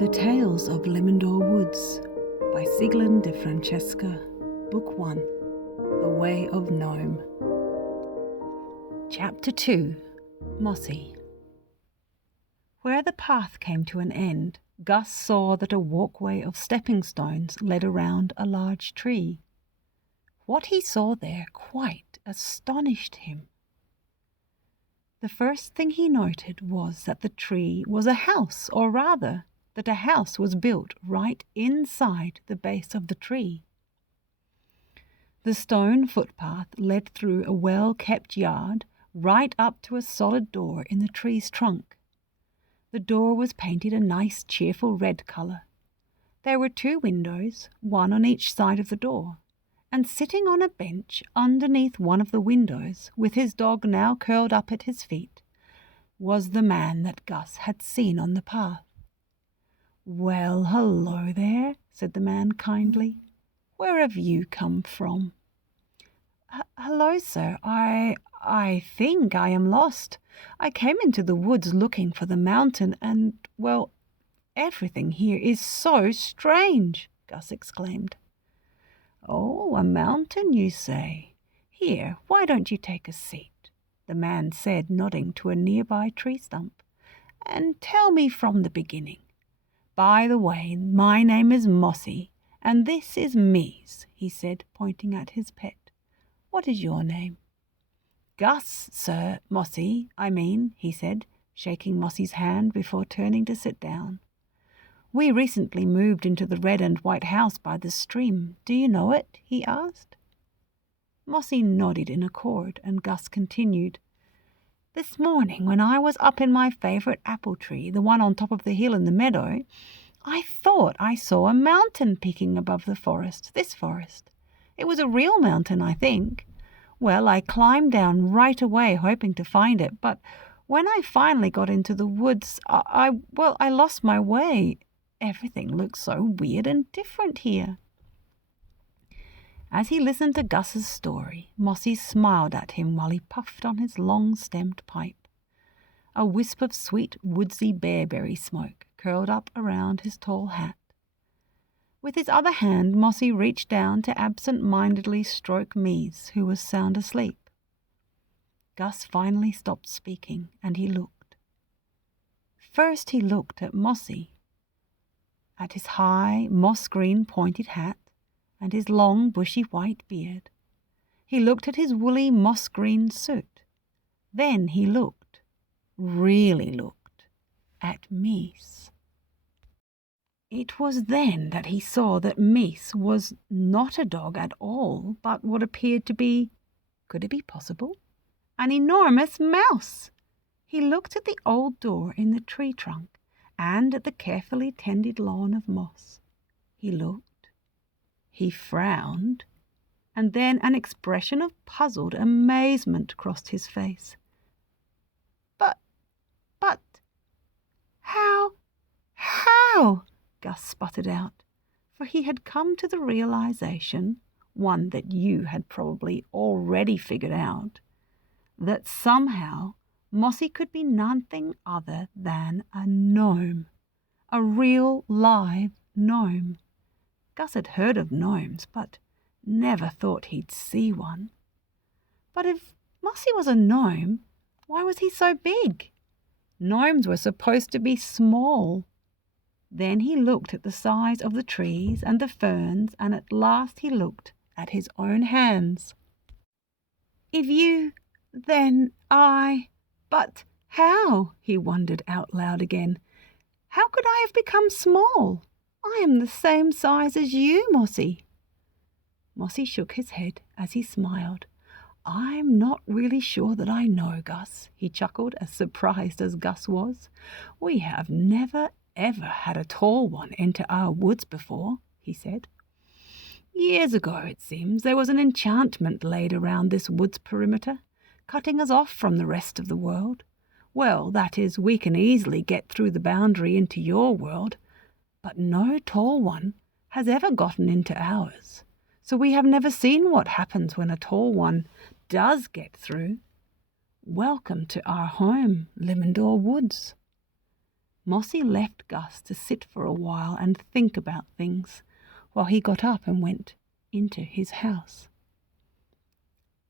The Tales of Limindoor Woods by Sieglinde Francesca, Book 1, The Way of Gnome. Chapter 2, Mossy. Where the path came to an end, Gus saw that a walkway of stepping stones led around a large tree. What he saw there quite astonished him. The first thing he noted was that the tree was a house, or rather, that a house was built right inside the base of the tree. The stone footpath led through a well-kept yard right up to a solid door in the tree's trunk. The door was painted a nice cheerful red colour. There were 2 windows, one on each side of the door, and sitting on a bench underneath one of the windows, with his dog now curled up at his feet, was the man that Gus had seen on the path. "Well, hello there," said the man kindly. "Where have you come from?" "Hello, sir. I think I am lost. I came into the woods looking for the mountain and, well, everything here is so strange," Gus exclaimed. "Oh, a mountain, you say? Here, why don't you take a seat?" the man said, nodding to a nearby tree stump. "And tell me from the beginning. By the way, my name is Mossy, and this is Mies," he said, pointing at his pet. "What is your name?" "Gus, sir, Mossy, he said, shaking Mossy's hand before turning to sit down. "We recently moved into the red and white house by the stream. Do you know it?" he asked. Mossy nodded in accord, and Gus continued. "This morning, when I was up in my favourite apple tree, the one on top of the hill in the meadow, I thought I saw a mountain peeking above the forest, this forest. It was a real mountain, I think. Well, I climbed down right away hoping to find it, but when I finally got into the woods, I lost my way. Everything looks so weird and different here." As he listened to Gus's story, Mossy smiled at him while he puffed on his long-stemmed pipe. A wisp of sweet, woodsy bearberry smoke curled up around his tall hat. With his other hand, Mossy reached down to absent-mindedly stroke Mies, who was sound asleep. Gus finally stopped speaking, and he looked. First he looked at Mossy, at his high, moss-green pointed hat, and his long, bushy white beard. He looked at his woolly, moss-green suit. Then he looked, really looked, at Mies. It was then that he saw that Mies was not a dog at all, but what appeared to be, could it be possible, an enormous mouse. He looked at the old door in the tree trunk and at the carefully tended lawn of moss. He looked, he frowned, and then an expression of puzzled amazement crossed his face. But, how? Gus sputtered out, for he had come to the realization, one that you had probably already figured out, that somehow Mossy could be nothing other than a gnome, a real live gnome. Gus had heard of gnomes, but never thought he'd see one. But if Mossy was a gnome, why was he so big? Gnomes were supposed to be small. Then he looked at the size of the trees and the ferns, and at last he looked at his own hands. "If you, then but how?" he wondered out loud again. "How could I have become small? I am the same size as you, Mossy." Mossy shook his head as he smiled. "I'm not really sure that I know, Gus," he chuckled, as surprised as Gus was. "We have never ever had a tall one enter our woods before," he said. "Years ago, it seems, there was an enchantment laid around this wood's perimeter, cutting us off from the rest of the world. Well, that is, we can easily get through the boundary into your world, but no tall one has ever gotten into ours, so we have never seen what happens when a tall one does get through. Welcome to our home, Limindoor Woods." Mossy left Gus to sit for a while and think about things, while he got up and went into his house.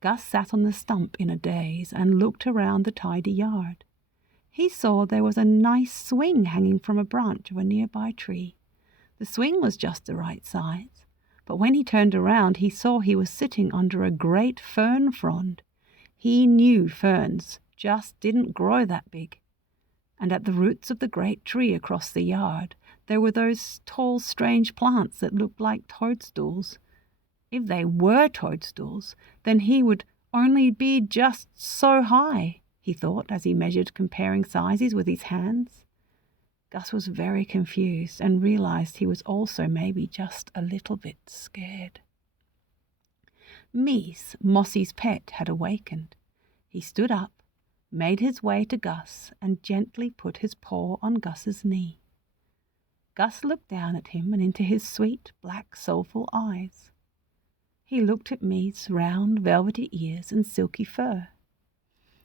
Gus sat on the stump in a daze and looked around the tidy yard. He saw there was a nice swing hanging from a branch of a nearby tree. The swing was just the right size, but when he turned around he saw he was sitting under a great fern frond. He knew ferns just didn't grow that big. And at the roots of the great tree across the yard there were those tall strange plants that looked like toadstools. If they were toadstools, then he would only be just so high, he thought as he measured, comparing sizes with his hands. Gus was very confused and realized he was also maybe just a little bit scared. Mies, Mossy's pet, had awakened. He stood up, made his way to Gus, and gently put his paw on Gus's knee. Gus looked down at him and into his sweet, black, soulful eyes. He looked at Mies' round, velvety ears and silky fur.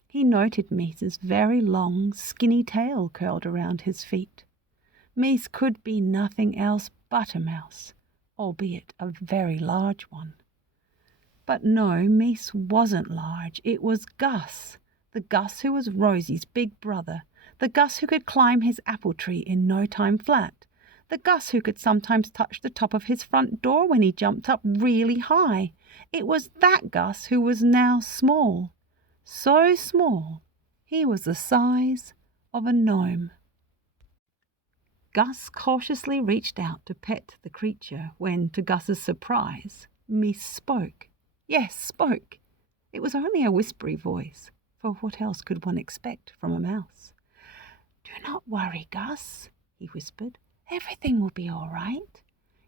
He noted Mies' very long, skinny tail curled around his feet. Mies could be nothing else but a mouse, albeit a very large one. But no, Mies wasn't large. It was Gus, the Gus who was Rosie's big brother, the Gus who could climb his apple tree in no time flat, the Gus who could sometimes touch the top of his front door when he jumped up really high. It was that Gus who was now small, so small he was the size of a gnome. Gus cautiously reached out to pet the creature when, to Gus's surprise, Mies spoke. Yes, spoke. It was only a whispery voice, for what else could one expect from a mouse? "Do not worry, Gus," he whispered. "Everything will be all right.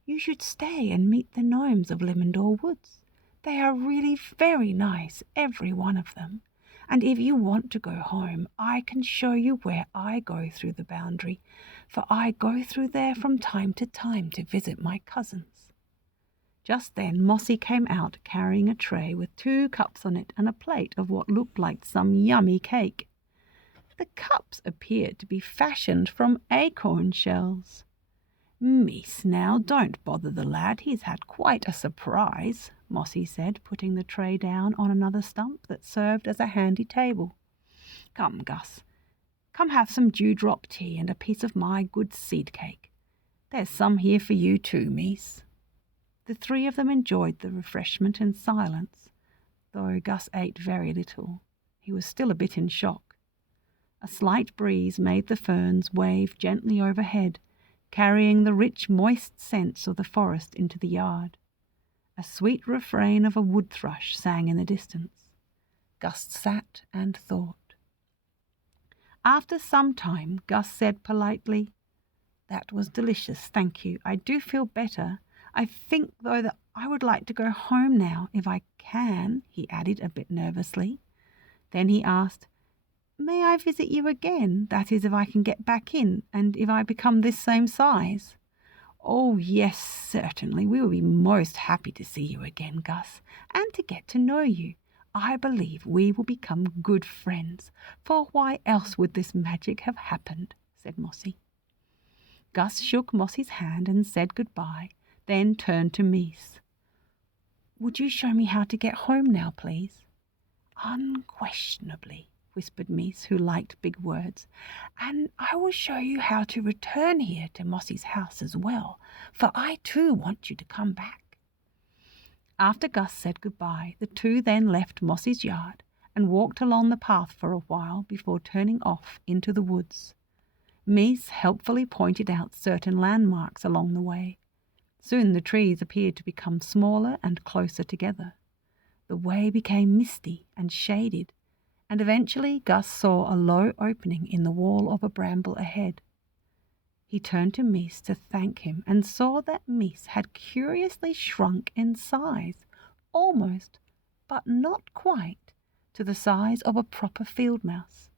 You should stay and meet the gnomes of Limindoor Woods. They are really very nice, every one of them. And if you want to go home, I can show you where I go through the boundary, for I go through there from time to time to visit my cousins." Just then Mossy came out carrying a tray with 2 cups on it and a plate of what looked like some yummy cake. The cups appeared to be fashioned from acorn shells. "Mies, now don't bother the lad, he's had quite a surprise," Mossy said, putting the tray down on another stump that served as a handy table. "Come, Gus, come have some dewdrop tea and a piece of my good seed cake. There's some here for you too, Mies." The 3 of them enjoyed the refreshment in silence, though Gus ate very little. He was still a bit in shock. A slight breeze made the ferns wave gently overhead, carrying the rich, moist scents of the forest into the yard. A sweet refrain of a wood thrush sang in the distance. Gus sat and thought. After some time, Gus said politely, "That was delicious, thank you. I do feel better. I think, though, that I would like to go home now, if I can," he added a bit nervously. Then he asked, "May I visit you again? That is, if I can get back in, and if I become this same size?" "Oh, yes, certainly. We will be most happy to see you again, Gus, and to get to know you. I believe we will become good friends, for why else would this magic have happened?" said Mossy. Gus shook Mossy's hand and said goodbye, then turned to Mies. "Would you show me how to get home now, please?" "Unquestionably," whispered Mies, who liked big words, "and I will show you how to return here to Mossy's house as well, for I too want you to come back." After Gus said goodbye, the 2 then left Mossy's yard and walked along the path for a while before turning off into the woods. Mies helpfully pointed out certain landmarks along the way. Soon the trees appeared to become smaller and closer together. The way became misty and shaded, and eventually Gus saw a low opening in the wall of a bramble ahead. He turned to Mies to thank him and saw that Mies had curiously shrunk in size, almost, but not quite, to the size of a proper field mouse.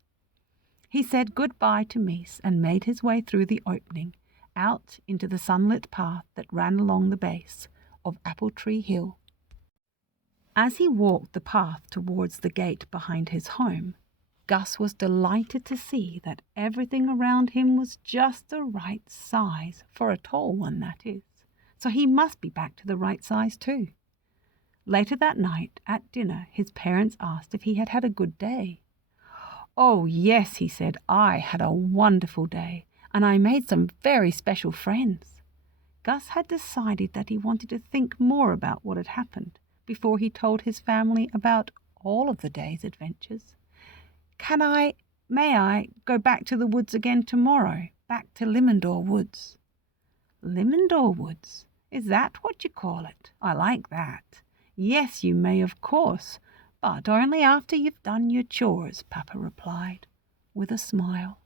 He said goodbye to Mies and made his way through the opening, out into the sunlit path that ran along the base of Apple Tree Hill. As he walked the path towards the gate behind his home, Gus was delighted to see that everything around him was just the right size, for a tall one, that is. So he must be back to the right size too. Later that night, at dinner, his parents asked if he had had a good day. "Oh, yes," he said, "I had a wonderful day, and I made some very special friends." Gus had decided that he wanted to think more about what had happened before he told his family about all of the day's adventures. May I go back to the woods again tomorrow, back to Limindoor Woods?" "Limindoor Woods? Is that what you call it? I like that. Yes, you may, of course, but only after you've done your chores," Papa replied, with a smile.